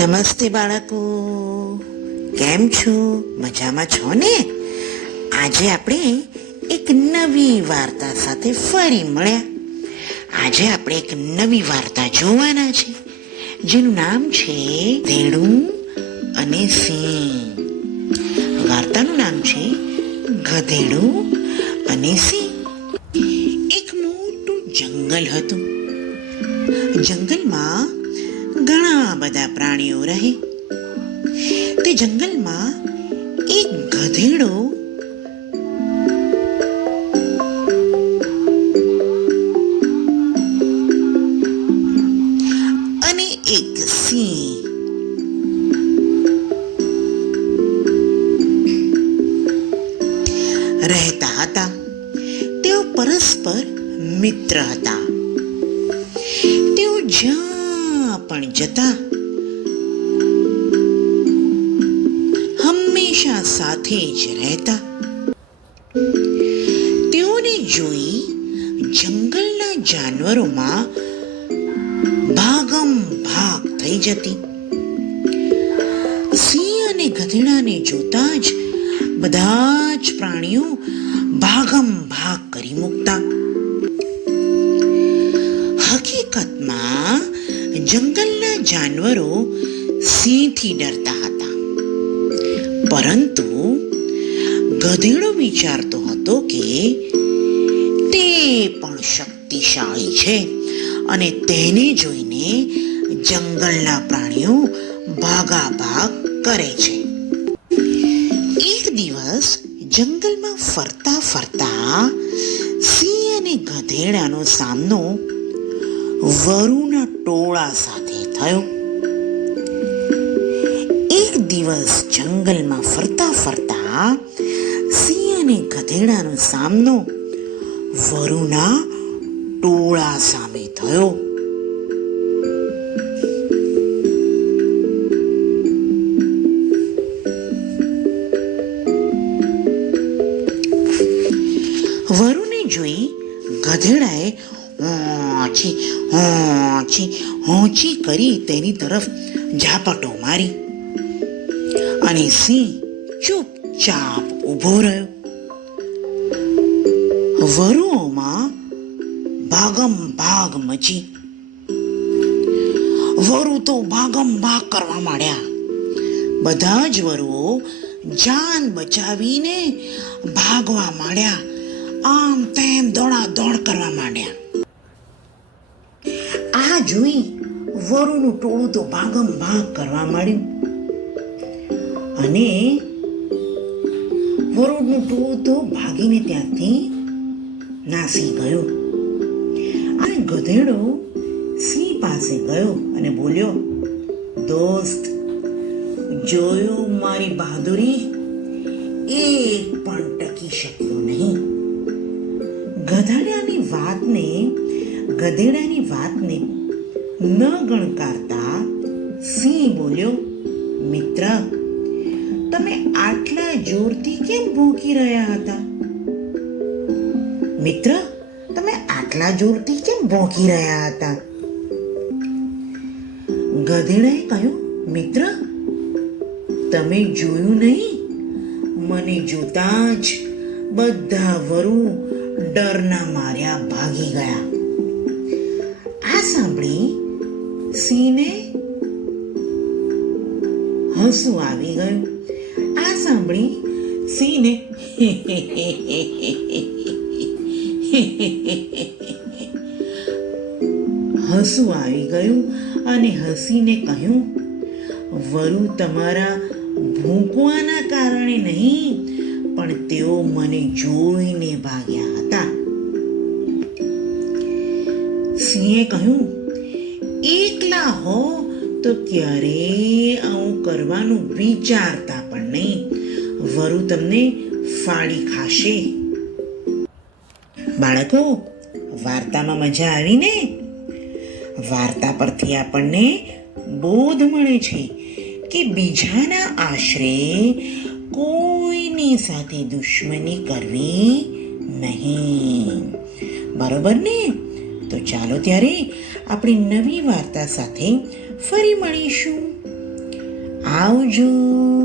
નમસ્તે બાળકો, કેમ છો? મજામાં છો ને? આજે આપણે એક નવી વાર્તા સાથે ફરી મળ્યા. આજે આપણે એક નવી વાર્તા જોવાના છે જેનું નામ છે ગધેડું અને સિંહ. વાર્તાનું નામ છે ગધેડું અને સિંહ. એક મોટું જંગલ હતું. જંગલમાં ઘણા બધા પ્રાણીઓ રહે. તે જંગલમાં એક ગધેડો અને એક સિંહ રહેતા હતા. તેઓ પરસ્પર મિત્ર હતા. તેઓ જ્યાં પણ જતા હંમેશા સાથે જ રહેતા. તેઓને જોઈ જંગલના જાનવરોમાં ભાગમ ભાગ થઈ જતી. સિંહ અને ગધેડાને જોતા જ બધા જ પ્રાણીઓ ભાગમ ભાગ કરી મૂકતા. હકીકતમાં જંગલના જાનવરો સિંહથી ડરતા હતા, પરંતુ ગધેડો વિચારતો હતો કે તે પણ શક્તિશાળી છે અને તેને જોઈને જંગલના પ્રાણીઓ ભાગાભાગ કરે છે. એક દિવસ જંગલમાં ફરતા ફરતા સિંહ અને ગધેડાનો સામનો વરુના ટોળા સાથે થયો. એક દિવસ જંગલમાં ફરતા ફરતા સિંહ અને ગધેડાનો સામનો વરુના ટોળા સામે થયો. વરુને જોઈ ગધેડાએ હોંચી કરી તેની તરફ ઝાપટો મારી અને સિંહ ચૂપચાપ ઊભો રહ્યો. વરુઓમાં ભાગમ ભાગ મચી. વરુ તો ભાગમ ભાગ કરવા માંડ્યા. બધા જ વરુઓ જાન બચાવીને ભાગવા માંડ્યા. આમ તેમ દોડાદોડ કરવા માંડ્યા. આ જોઈ વરુનું ટોળું તો ભાગમ ભાગ કરવા માંડ્યું અને વરુનું ટોળું તો ભાગીને ત્યાંથી નાસી ગયું. આ ગધેડો સિંહ પાસે ગયો અને બોલ્યો, દોસ્ત, જોયું મારી બહાદુરી? એક પણ ટકી શક્યો નહીં. ગધેડાની વાતને ન ગણકારતા સિંહ બોલ્યો, મિત્ર, તમે આટલા જોરથી કેમ ભૂંકી રહ્યા હતા? મિત્ર, તમે આટલા જોરથી કેમ ભૂંકી રહ્યા હતા? ગધેડાએ કહ્યું, મિત્ર, તમે જોયું નહીં? મને જોતા જ બધા વરુ ડરના માર્યા ભાગી ગયા. આ સાંભળી સિંહને હસવું આવી ગયું. અને હસીને કહ્યું, વરુ તમારા ભૂંકવાના કારણે નહીં, પણ તેઓ મને જોઈને ભાગ્યા હતા. સિંહે કહ્યું, એકલા હો તો ક્યારેય આવું કરવાનું વિચારતા પણ નહીં. વરુ તમને ફાડી ખાશે. બાળકો, વાર્તામાં મજા આવી ને? વાર્તા પરથી આપણને બોધ મળે છે કે બીજાના આશરે કોઈની સાથે દુશ્મની કરવી નહીં. બરોબર ને? તો ચાલો ત્યારે આપણી નવી વાર્તા સાથે ફરી મળીશું. આવજો.